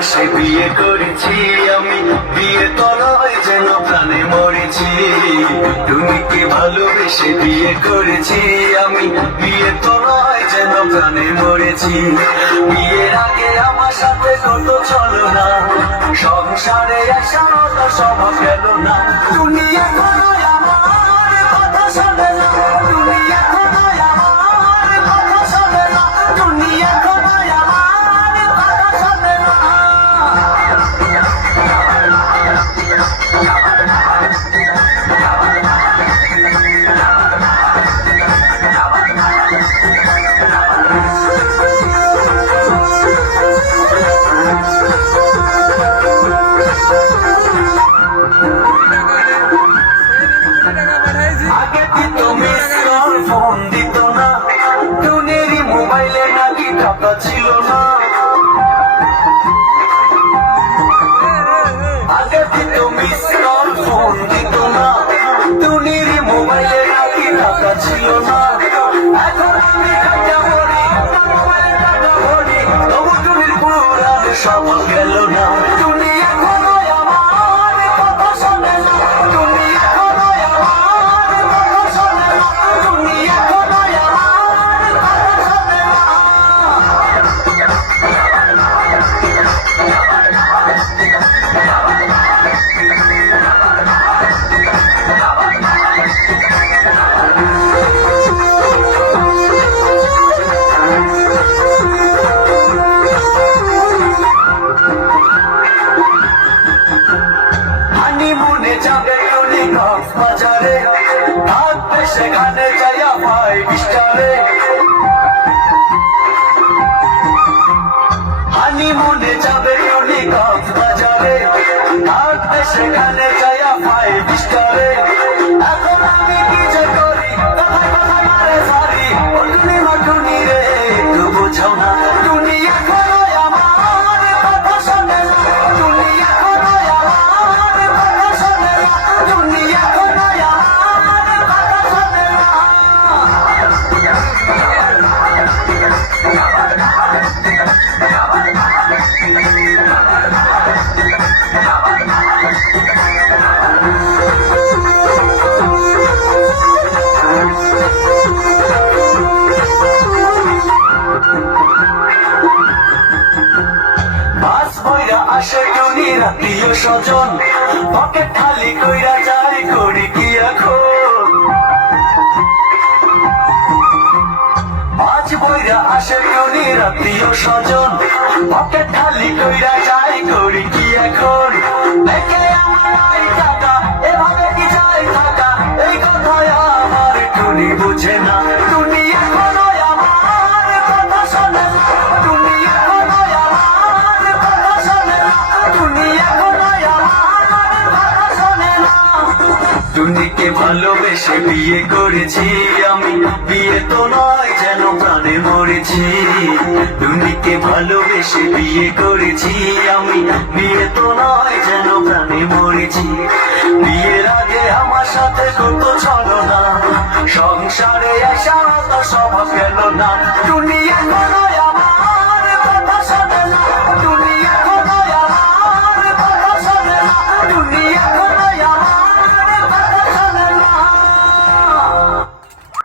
সে বিয়ে করেছি আমি, বিয়ে তো নয় যেন প্রাণে মরেছি। টুনিকে ভালোবেসে বিয়ে করেছি আমি, বিয়ে তো নয় যেন প্রাণে মরেছি। বিয়ের আগে আমার সাথে কত চলো না, সংসারে একসাথে স্বভাব গেল না। তুমি এখনো আমার কথা শোনে না, তুমি এখনো আমার কথা শোনে না, তুমি এখনো আমার কথা শোনে না। আগে দিত মিস কল, ফোন দিত না, টুনির মোবাইলে নাকি টাকা ছিল না। আগে দিত মিস কল, ফোন দিত না, টুনির মোবাইলে নাকি টাকা ছিল না। এখন আমি টাকা ভরি, মোবাইলে টাকা ভরি, তবু টুনির পুরান স্বভাব গেল না। টুনি এখনো আমার কথা শোনে না, টুনি এখনো আমার কথা শোনে না, টুনি এখনো আমার কথা শোনে না। হানিমুনে যাবে টুনি কক্সবাজারে, থাকবে সেখানে যাইয়া 5 স্টারে। হানিমুনে যাবে টুনি কক্সবাজারে, থাকবে সেখানে যাইয়া 5 স্টারে। এখন আমি কি যে করি, কথায় কথায় মারে সারি, ও টুনি মা টুনি রে একটু বোঝাও না। টুনি এখনো আমার কথা শোনে না, টুনি এখনো আমার কথা শোনে না, টুনি এখনো আমার কথা শোনে না। বাস বইরা আসে টুনির আত্মীয় স্বজন, পকেট খালি কইরা যায় করি কি এখন। বাস বইরা আসে টুনির আত্মীয় স্বজন, পকেট খালি কইরা যায় করি কি এখন। দেখে আমার আই টাকা, এভাবে কি যায় থাকা, এই কথায় আমার টুনি বুঝে না। টুনি এখনো আমার কথা শোনে না, টুনি এখনো আমার কথা শোনে না, টুনি এখনো আমার কথা শোনে না। টুনিকে ভালোবেসে বিয়ে করেছি আমি, বিয়ে তো নয় যেন প্রাণে মরেছি। টুনিকে ভালোবেসে বিয়ে করেছি আমি, বিয়ে তো নয় যেন প্রাণে মরেছি। বিয়ের আগে আমার সাথে কত ছলনা, সংসারে একসাথে স্বভাব গেল